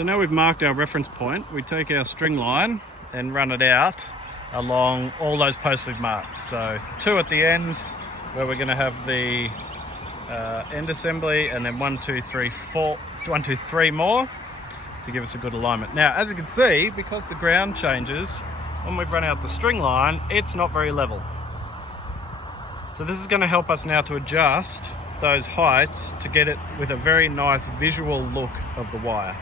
So now we've marked our reference point, we take our string line and run it out along all those posts we've marked. So 2 at the end where we're going to have the end assembly, and then 1, 2, 3, 4, 1, 2, 3 more to give us a good alignment. Now, as you can see, because the ground changes, when we've run out the string line, it's not very level. So this is going to help us now to adjust those heights to get it with a very nice visual look of the wire.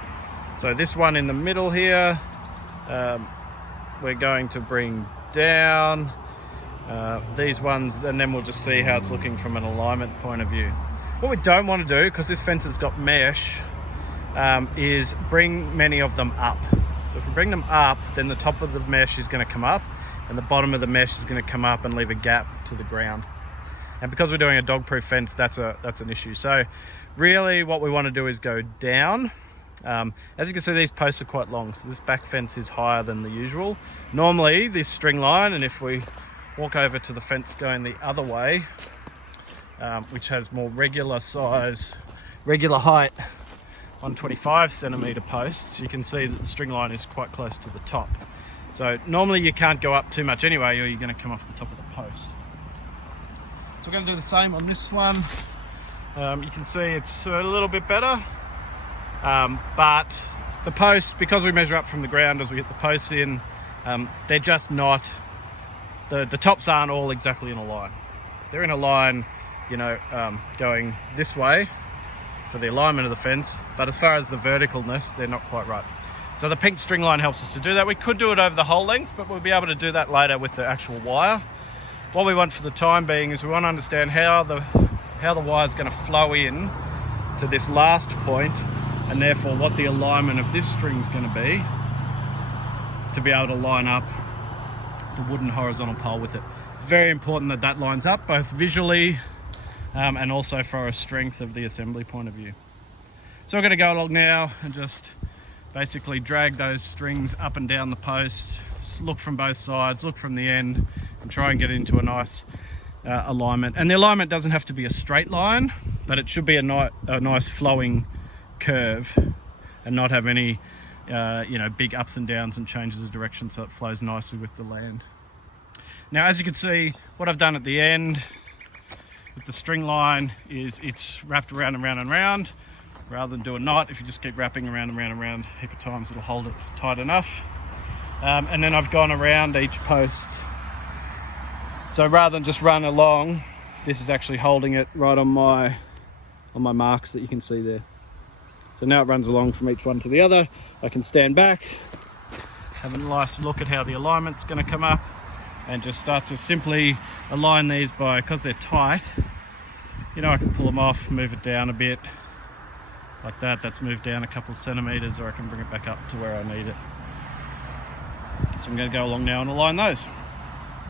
So this one in the middle here, we're going to bring down these ones, and then we'll just see how it's looking from an alignment point of view. What we don't want to do, because this fence has got mesh, is bring many of them up. So if we bring them up, then the top of the mesh is going to come up and the bottom of the mesh is going to come up and leave a gap to the ground. And because we're doing a dog-proof fence, that's an issue. So really what we want to do is go down. As you can see, these posts are quite long, so this back fence is higher than the usual. Normally this string line, and if we walk over to the fence going the other way, which has more regular height 125 centimeter posts, you can see that the string line is quite close to the top. So normally you can't go up too much anyway, or you're going to come off the top of the post. So we're going to do the same on this one. You can see it's a little bit better, but the posts, because we measure up from the ground as we get the posts in, they're just not, the tops aren't all exactly in a line. They're in a line, going this way for the alignment of the fence, but as far as the verticalness, they're not quite right. So the pink string line helps us to do that. We could do it over the whole length, but we'll be able to do that later with the actual wire. What we want for the time being is we want to understand how the wire is going to flow in to this last point, and therefore what the alignment of this string is going to be able to line up the wooden horizontal pole with it. It's very important that that lines up both visually and also for a strength of the assembly point of view. So we're going to go along now and just basically drag those strings up and down the post, look from both sides, look from the end, and try and get into a nice alignment. And the alignment doesn't have to be a straight line, but it should be a nice flowing curve and not have any big ups and downs and changes of direction, so it flows nicely with the land. Now, as you can see, what I've done at the end with the string line is it's wrapped around and round and round. Rather than do a knot, if you just keep wrapping around and round and round a heap of times, it'll hold it tight enough. And then I've gone around each post. So rather than just run along, this is actually holding it right on my marks that you can see there. So now it runs along from each one to the other. I can stand back, have a nice look at how the alignment's going to come up, and just start to simply align these because they're tight. I can pull them off, move it down a bit like that. That's moved down a couple of centimeters, or I can bring it back up to where I need it. So I'm going to go along now and align those.